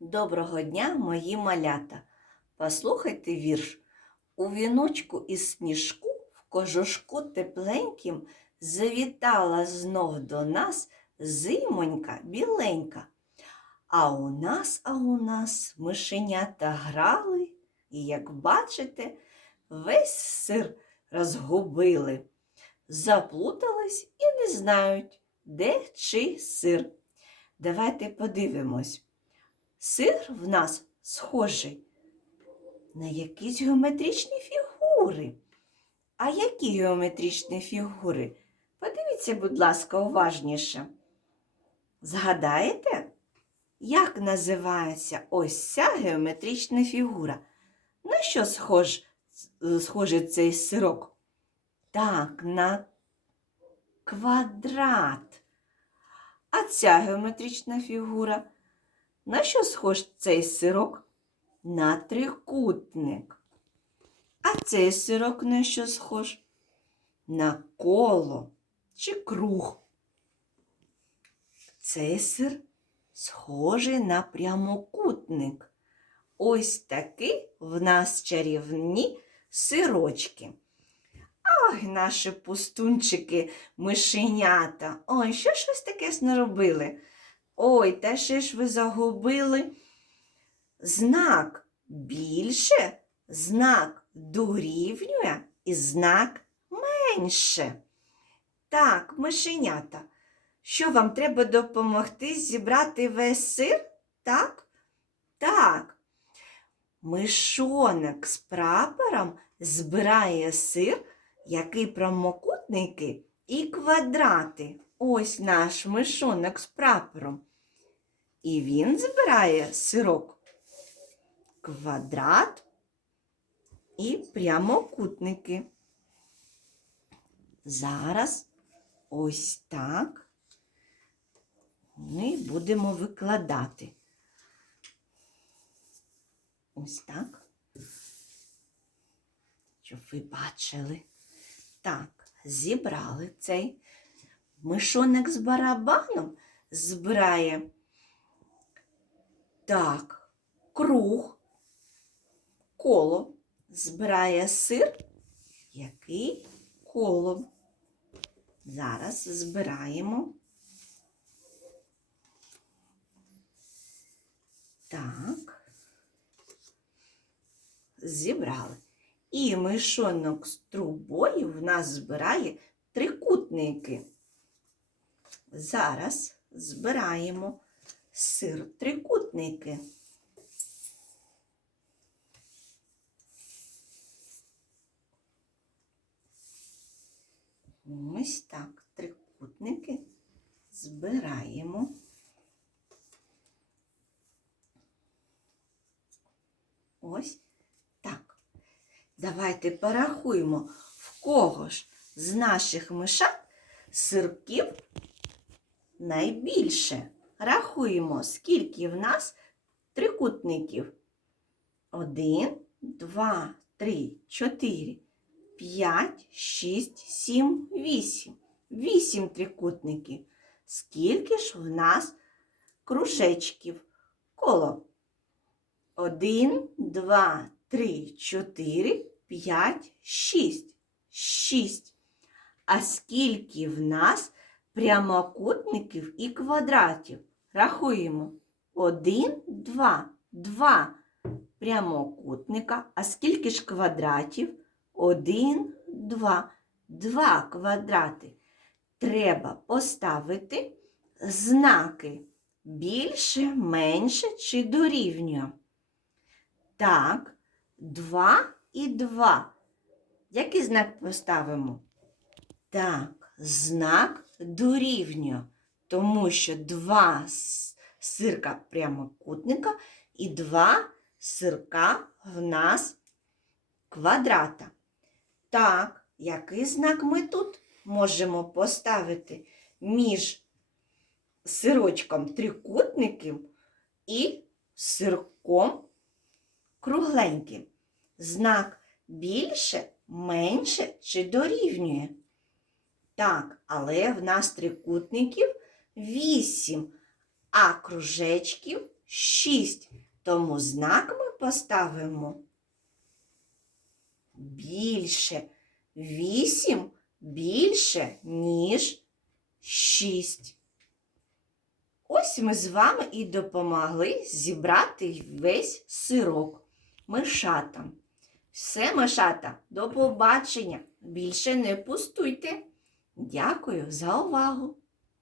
Доброго дня, мої малята. Послухайте вірш. У віночку із сніжку в кожушку тепленьким завітала знов до нас зимонька біленька. А у нас, а у нас мишенята грали, і, як бачите, весь сир розгубили. Заплутались і не знають, де чий сир. Давайте подивимось. Сир в нас схожий на якісь геометричні фігури. А які геометричні фігури? Подивіться, будь ласка, уважніше. Згадаєте, як називається ось ця геометрична фігура? На що схож, схожий цей сирок? Так, на квадрат. А ця геометрична фігура? На що схож цей сирок? На трикутник. А цей сирок на що схож? На коло чи круг. Цей сир схожий на прямокутник. Ось такі в нас чарівні сирочки. Ой, наші пустунчики, мишенята. Ой, що ж ви таке наробили? Ой, та ще ж ви загубили знак більше, знак дорівнює і знак менше. Так, мишенята, що вам треба допомогти зібрати весь сир? Так? Так. Мишонок з прапором збирає сир, який прямокутники і квадрати. Ось наш мишонок з прапором. І він збирає сирок, квадрат і прямокутники. Зараз ось так ми будемо викладати. Ось так. Щоб ви бачили. Так, зібрали цей мишонок з барабаном збирає так, круг, коло, збирає сир, який коло. Зараз збираємо. Так, зібрали. І мишонок з трубою в нас збирає трикутники. Зараз збираємо сир трикутники. Ось так трикутники збираємо. Ось так. Давайте порахуємо, в кого ж з наших мишат сирків найбільше. Рахуємо, скільки в нас трикутників. Один, два, три, чотири, п'ять, шість, сім, вісім. Вісім трикутників. Скільки ж в нас кружечків? Коло. Один, два, три, чотири, п'ять, шість. Шість. А скільки в нас прямокутників і квадратів? Рахуємо. Один, два, два прямокутника. А скільки ж квадратів? Один, два. Два квадрати. Треба поставити знаки більше, менше чи дорівнює. Так, два і два. Який знак поставимо? Так, знак дорівнює, тому що два сирка прямокутника і два сирка в нас квадрата. Так, який знак ми тут можемо поставити між сирочком трикутників і сирком кругленьким? Знак більше, менше чи дорівнює? Так, але в нас трикутників вісім, а кружечків 6. Тому знак ми поставимо більше. 8 більше, ніж 6. Ось ми з вами і допомогли зібрати весь сирок мишатам. Все, мишата, до побачення. Більше не пустуйте. Дякую за увагу!